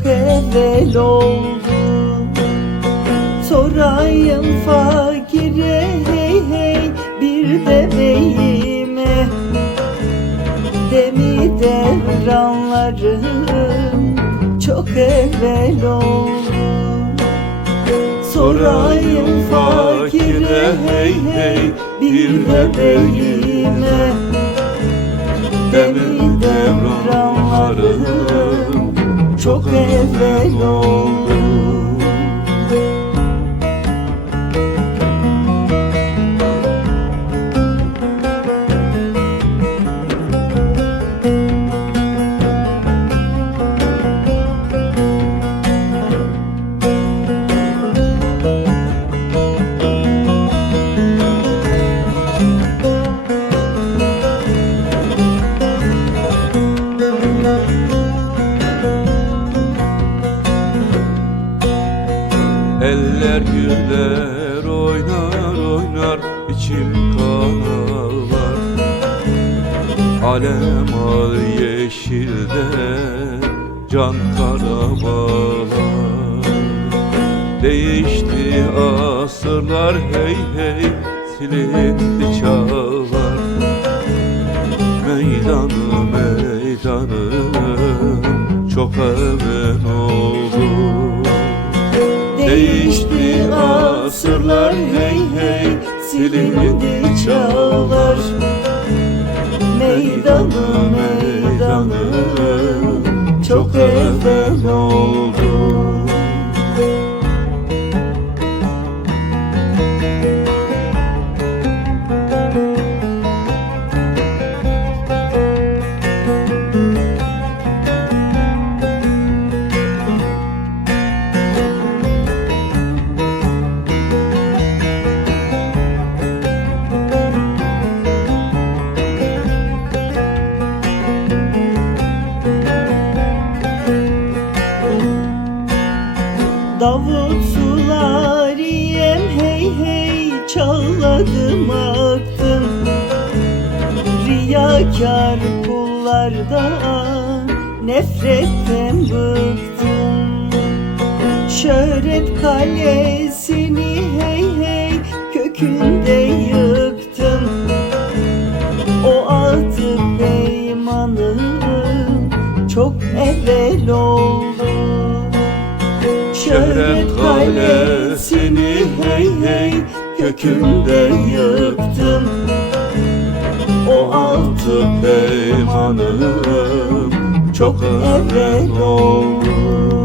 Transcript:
çok evvel oldu. Sorayım fakire hey hey bir de Demi devranlarım çok evvel oldu. Sorayım fakire hey hey bir de Demi devranlarım çok evvel oldu Eller oynar oynar içim kan ağlar Alem al yeşilde can karabalar. Değişti asırlar hey hey silindi çağlar. Meydanı meydanım çok evvel oldu Değişti asırlar hey hey silindi çağlar. Meydanı meydanı çok evvel oldu Davut sulariyem hey hey çağladım aktım Riyakar kullardan nefretten bıktım Şöhret kalesini hey hey kökünde yıktım O altı peymanım çok evvel oldu Şöhret kalesini hey hey kökünde yıktım. O altı peymanım çok evvel oldu